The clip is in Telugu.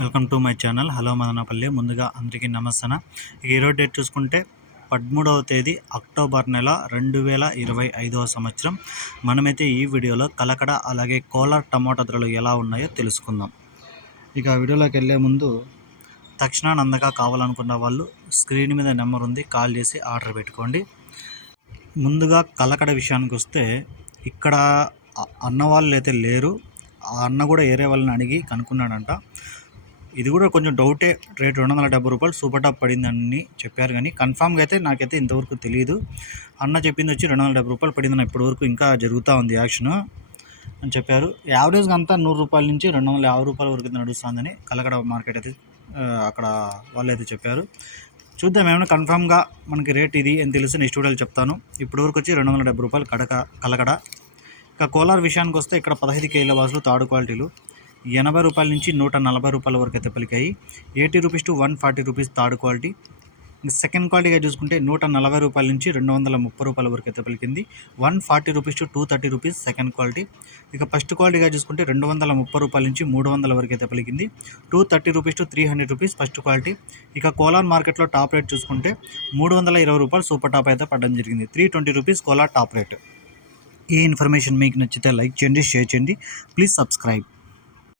Welcome to my channel. Hello Madanapalle. ముందుగా అందరికీ నమస్తన. ఇక ఈరోజు డేట్ చూసుకుంటే పదమూడవ తేదీ అక్టోబర్ నెల రెండు వేల ఇరవై ఐదవ సంవత్సరం. మనమైతే ఈ వీడియోలో కలకడ అలాగే కోలార్ టమాటా ధరలు ఎలా ఉన్నాయో తెలుసుకుందాం. ఇక వీడియోలోకి వెళ్ళే ముందు తక్షణాన్ని అందగా కావాలనుకున్న వాళ్ళు స్క్రీన్ మీద నెంబర్ ఉంది కాల్ చేసి ఆర్డర్ పెట్టుకోండి. ముందుగా కలకడ విషయానికి వస్తే ఇక్కడ అన్న వాళ్ళు అయితే లేరు. ఆ అన్న కూడా ఏరే వాళ్ళని అడిగి కనుక్కున్నాడంట. ఇది కూడా కొంచెం డౌటే. రేట్ రెండు వందల డెబ్బై రూపాయలు. సూపర్ టాప్ పడిందని చెప్పారు కానీ కన్ఫామ్గా అయితే నాకైతే ఇంతవరకు తెలియదు అన్న చెప్పింది వచ్చి రెండు వందల డెబ్బై రూపాయలు పడిందని ఇప్పటివరకు ఇంకా జరుగుతూ ఉంది యాక్షన్ అని చెప్పారు. యావరేజ్గా అంతా నూరు రూపాయల నుంచి రెండు వందల యాభై రూపాయల వరకు నడుస్తుందని కలకడ మార్కెట్ అయితే అక్కడ వాళ్ళు అయితే చెప్పారు. చూద్దాం ఏమైనా కన్ఫామ్గా మనకి రేట్ ఇది అని తెలిసి నెక్స్ట్ వీడియోలో చెప్తాను. ఇప్పటివరకు వచ్చి రెండు వందల డెబ్బై రూపాయలు కడక కలకడ. ఇక కోలార్ విషయానికి వస్తే ఇక్కడ పదహైదు కేజీల బాసులు తాడు క్వాలిటీలు. ఎనభై రూపాయల నుంచి నూట నలభై రూపాయల వరకు అయితే పలికాయి. Eighty rupees to one forty rupees third quality. Second క్వాలిటీగా చూసుకుంటే నూట నలభై రూపాయల నుంచి రెండు వందల ముప్పై రూపాయల వరకు అయితే పలికింది. One forty rupees to two thirty rupees second quality. ఇక ఫస్ట్ క్వాలిటీగా చూసుకుంటే రెండు వందల ముప్పై రూపాయల నుంచి మూడు వందల వరకు అయితే పలికింది. Two thirty rupees to three hundred rupees first quality. ఇక కోలార్ మార్కెట్లో టాప్ రేట్ చూసుకుంటే మూడు వందల ఇరవై రూపాయలు సూపర్ టాప్ అయితే పడడం జరిగింది. Three twenty rupees Kolar top rate. ఈ ఇన్ఫర్మేషన్ మీకు నచ్చితే లైక్ చేయండి షేర్ చేయండి. Please subscribe.